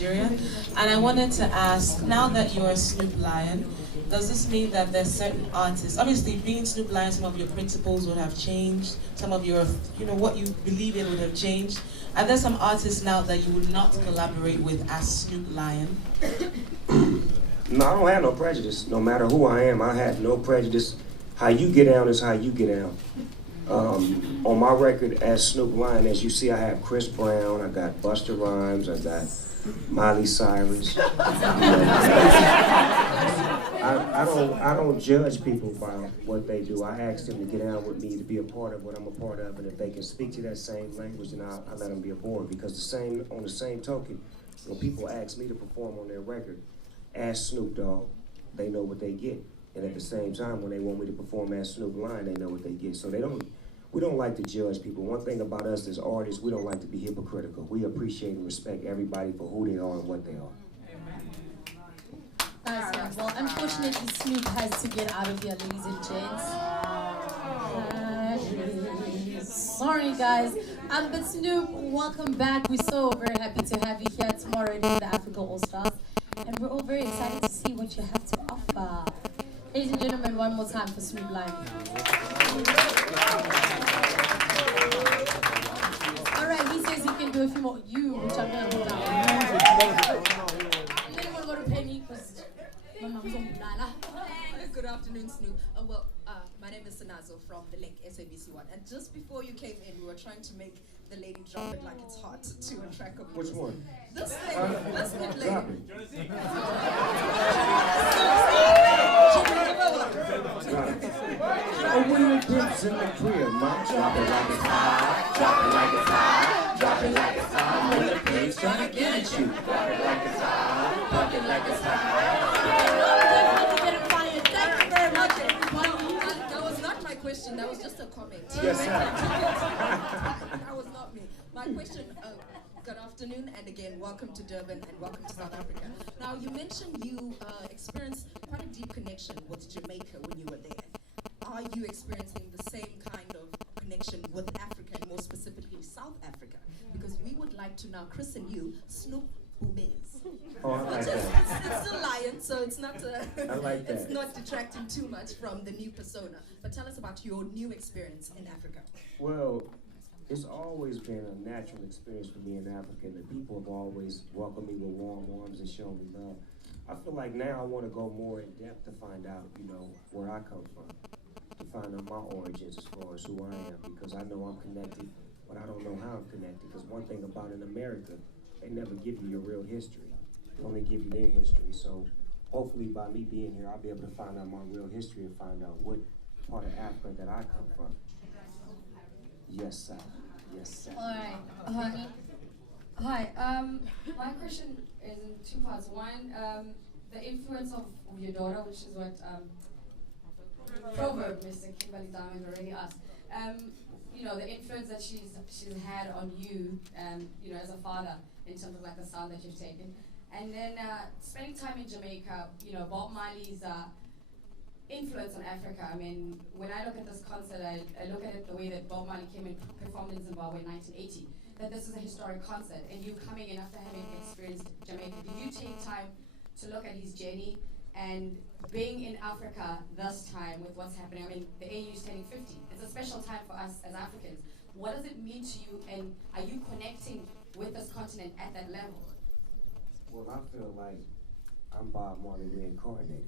Nigeria. And I wanted to ask, now that you're Snoop Lion, does this mean that there's certain artists, obviously being Snoop Lion, some of your principles would have changed, some of your, what you believe in would have changed. Are there some artists now that you would not collaborate with as Snoop Lion? No, I don't have no prejudice. No matter who I am, I have no prejudice. How you get down is how you get down. On my record as Snoop Lion, as you see, I have Chris Brown, I got Busta Rhymes, I got Miley Cyrus. I don't judge people by what they do. I ask them to get down with me to be a part of what I'm a part of, and if they can speak to that same language, then I let them be aboard. Because on the same token, when people ask me to perform on their record as Snoop Dogg, they know what they get. And at the same time, when they want me to perform as Snoop Lion, they know what they get. So we don't like to judge people. One thing about us as artists, we don't like to be hypocritical. We appreciate and respect everybody for who they are and what they are. Nice one. Well, unfortunately, Snoop has to get out of here, ladies and gents. Sorry, guys. But Snoop, welcome back. We're so very happy to have you here tomorrow in the Africa All Stars. And we're all very excited to see what you have to offer. Ladies and gentlemen, one more time for Snoop Lion. Alright, he says he can do a few more. Which I'm going to do down. And then we're going to pay me because my mom's on Lala. Good afternoon, Snoop. My name is Sanazo from The Link, SABC1. And just before you came in, we were trying to make the lady drop it like it's hot to a track of yours. Which one? This thing. Let's get lady. Drop it. Oh, when the dips in the crib, ma, drop it like it's hot, drop it like it's hot, drop it like it's hot. When the pigs trying to get at you, drop it like it's hot, drop it like it's hot. Thank you very much, everybody. That was not my question, that was just a comment. Yes, sir. That was not me. My question, good afternoon, and again, welcome to Durban and welcome to South Africa. Now, you mentioned you experienced quite a deep connection with Jamaica when you were there. Are you experiencing the same kind of connection with Africa, and more specifically South Africa? Because we would like to now christen you Snoop Lion. Oh, I like that. It's still Lion, so it's not. I like that. It's not detracting too much from the new persona. But tell us about your new experience in Africa. Well, it's always been a natural experience for me in Africa, and the people have always welcomed me with warm arms and shown me love. I feel like now I want to go more in depth to find out, where I come from, to find out my origins as far as who I am, because I know I'm connected, but I don't know how I'm connected. Because one thing about in America, they never give you your real history. They only give you their history. So hopefully by me being here, I'll be able to find out my real history and find out what part of Africa that I come from. Yes, sir. Yes, sir. All right, honey. Hi. My question is in two parts. One, the influence of your daughter, which is what Proverb Mr. Kimberly Diamond already asked. The influence that she's had on you, as a father, in terms of like the sound that you've taken, and then spending time in Jamaica. Bob Marley's influence on Africa. I mean, when I look at this concert, I look at it the way that Bob Marley came and performed in Zimbabwe in 1980. That this is a historic concert, and you coming in after having experienced Jamaica. Did you take time to look at his journey and being in Africa this time with what's happening? I mean, the AU is turning 50. It's a special time for us as Africans. What does it mean to you, and are you connecting with this continent at that level? Well, I feel like I'm Bob Marley reincarnated.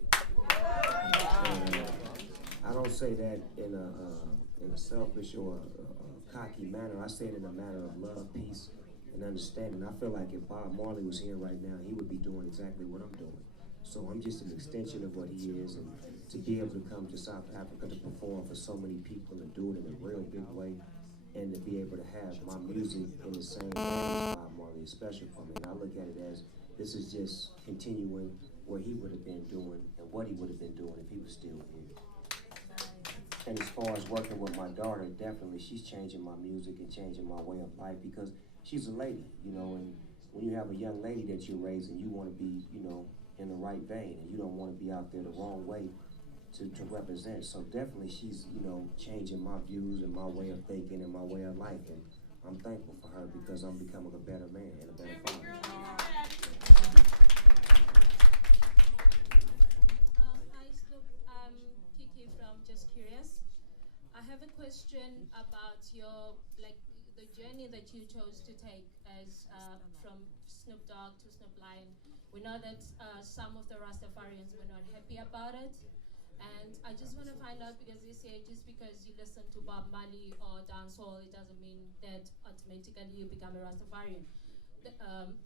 I don't say that in a selfish or a cocky manner. I say it in a manner of love, peace, and understanding. I feel like if Bob Marley was here right now, he would be doing exactly what I'm doing. So I'm just an extension of what he is, and to be able to come to South Africa to perform for so many people and do it in a real big way, and to be able to have my music in the same way as Bob Marley is special for me. And I look at it as this is just continuing what he would have been doing and what he would have been doing if he was still here. And as far as working with my daughter, definitely she's changing my music and changing my way of life, because she's a lady, and when you have a young lady that you're raising, you want to be, in the right vein, and you don't want to be out there the wrong way to represent. So definitely she's, changing my views and my way of thinking and my way of life, and I'm thankful for her because I'm becoming a better man and a better father. question about your the journey that you chose to take as from Snoop Dogg to Snoop Lion. We know that some of the Rastafarians were not happy about it, and I just want to find out, because you say just because you listen to Bob Marley or dancehall, it doesn't mean that automatically you become a Rastafarian.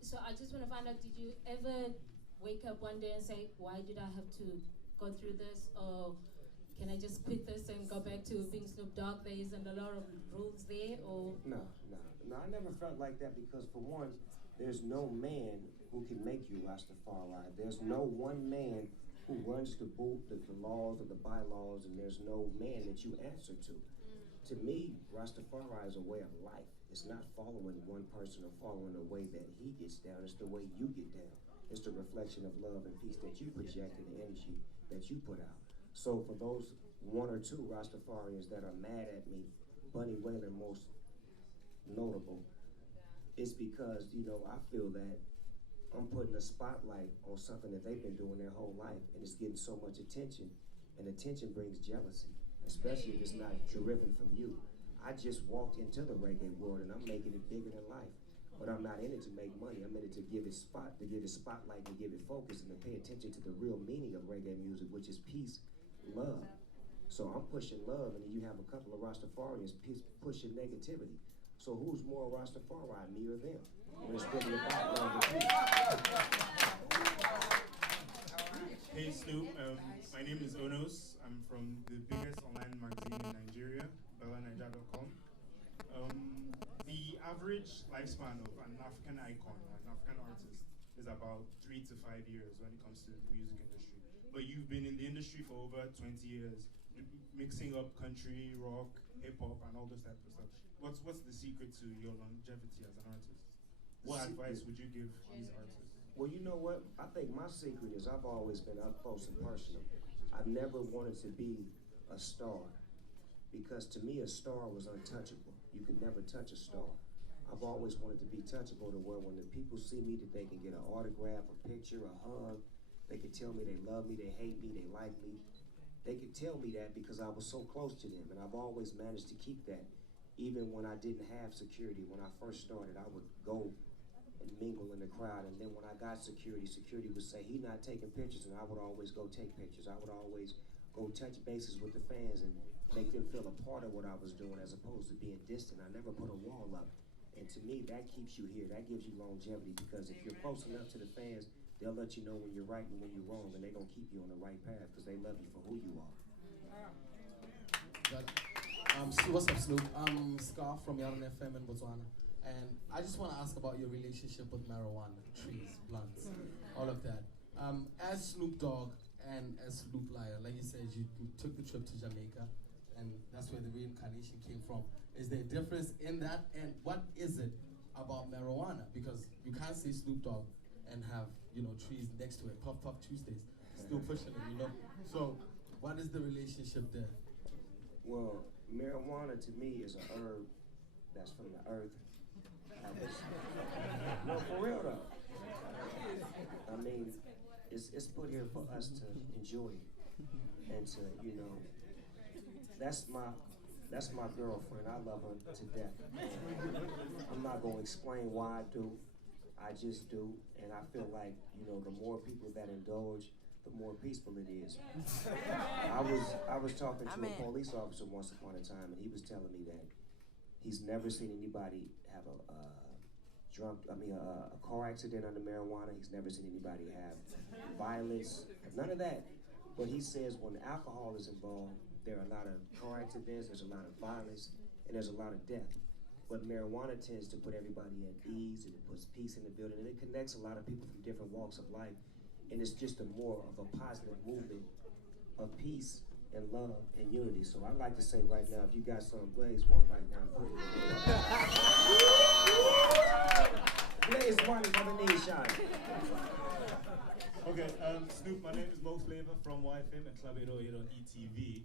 So I just want to find out, did you ever wake up one day and say, why did I have to go through this, or can I just quit this and go back to being Snoop Dogg? There isn't a lot of rules there, or? No, I never felt like that, because for one, there's no man who can make you Rastafari. There's no one man who runs the boot, the laws or the bylaws, and there's no man that you answer to. To me, Rastafari is a way of life. It's not following one person or following the way that he gets down. It's the way you get down. It's the reflection of love and peace that you project and the energy that you put out. So for those one or two Rastafarians that are mad at me, Bunny Wailer most notable, it's because, you know, I feel that I'm putting a spotlight on something that they've been doing their whole life, and it's getting so much attention, and attention brings jealousy, especially if it's not driven from you. I just walked into the reggae world and I'm making it bigger than life. But I'm not in it to make money. I'm in it to give it spotlight, to give it focus, and to pay attention to the real meaning of reggae music, which is peace, love. So I'm pushing love, and then you have a couple of Rastafarians pushing negativity. So who's more Rastafari, me or them? When it's really about love and peace. Hey Snoop, my name is Onos. I'm from the biggest online magazine in Nigeria, BellaNiger.com. The average lifespan of an African icon, an African artist, is about 3 to 5 years when it comes to the music industry. But you've been in the industry for over 20 years, mixing up country, rock, hip hop, and all those type of stuff. What's the secret to your longevity as an artist? What advice would you give these artists? Well, you know what? I think my secret is I've always been up close and personal. I've never wanted to be a star, because to me a star was untouchable. You could never touch a star. I've always wanted to be touchable, to where when the people see me, that they can get an autograph, a picture, a hug. They can tell me they love me, they hate me, they like me. They could tell me that because I was so close to them, and I've always managed to keep that. Even when I didn't have security, when I first started, I would go and mingle in the crowd, and then when I got security, security would say, "He not taking pictures," and I would always go take pictures. I would always go touch bases with the fans and make them feel a part of what I was doing, as opposed to being distant. I never put a wall up. And to me, that keeps you here. That gives you longevity, because if you're close enough to the fans, they'll let you know when you're right and when you're wrong, and they're going to keep you on the right path because they love you for who you are. What's up, Snoop? I'm Scar from Yaron FM in Botswana. And I just want to ask about your relationship with marijuana, trees, blunts, all of that. As Snoop Dogg and as Snoop Lion, like you said, you took the trip to Jamaica, and that's where the reincarnation came from. Is there a difference in that? And what is it about marijuana? Because you can't say Snoop Dogg and have, you know, trees next to it, Puff Puff Tuesdays, still pushing it, you know? So what is the relationship there? Well, marijuana to me is a herb that's from the earth. No, for real though. I mean, it's put here for us to enjoy it, and to, you know, that's my girlfriend. I love her to death. I'm not gonna explain why I do. I just do, and I feel like, you know, the more people that indulge, the more peaceful it is. I was talking to a police officer once upon a time, and he was telling me that he's never seen anybody have a car accident under marijuana. He's never seen anybody have violence, none of that. But he says when alcohol is involved, there are a lot of car accidents, there's a lot of violence, and there's a lot of death. But marijuana tends to put everybody at ease, and it puts peace in the building, and it connects a lot of people from different walks of life. And it's just a more of a positive movement of peace and love and unity. So I'd like to say right now, if you got some Blaze one right now, put it Blaze one for the knee shot. Okay, Snoop, my name is Mo Flavor from YFM and Club 808 on ETV.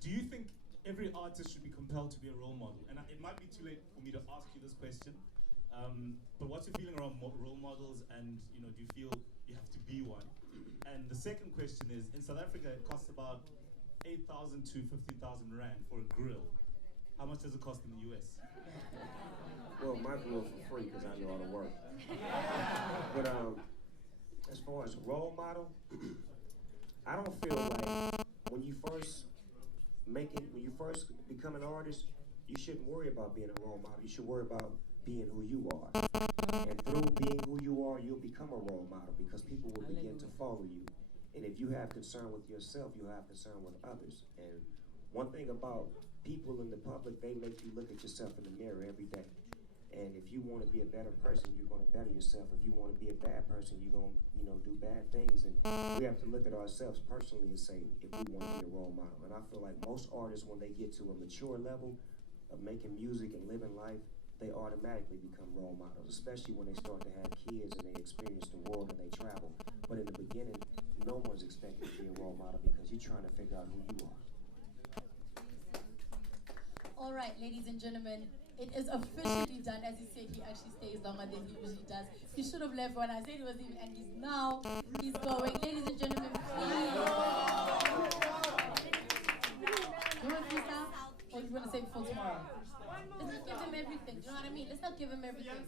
Do you think every artist should be compelled to be a role model? And it might be too late for me to ask you this question, but what's your feeling around role models, and, you know, do you feel you have to be one? And the second question is, in South Africa, it costs about 8,000 to 50,000 rand for a grill. How much does it cost in the US? Well, my grill for free because I know how to work. But as far as a role model, I don't feel like when you first become an artist, you shouldn't worry about being a role model. You should worry about being who you are. And through being who you are, you'll become a role model because people will begin to follow you. And if you have concern with yourself, you have concern with others. And one thing about people in the public, they make you look at yourself in the mirror every day. And if you want to be a better person, you're going to better yourself. If you want to be a bad person, you're going to, do bad things. And we have to look at ourselves personally and say if we want to be a role model. And I feel like most artists, when they get to a mature level of making music and living life, they automatically become role models, especially when they start to have kids and they experience the world and they travel. But in the beginning, no one's expected to be a role model because you're trying to figure out who you are. All right, ladies and gentlemen, it is officially done. As he said, he actually stays longer than he usually does. He should have left when I said he was leaving, and he's going. Ladies and gentlemen, please. You want to freestyle? Or you want to save it for tomorrow? Let's not give him everything. Do you know what I mean? Let's not give him everything.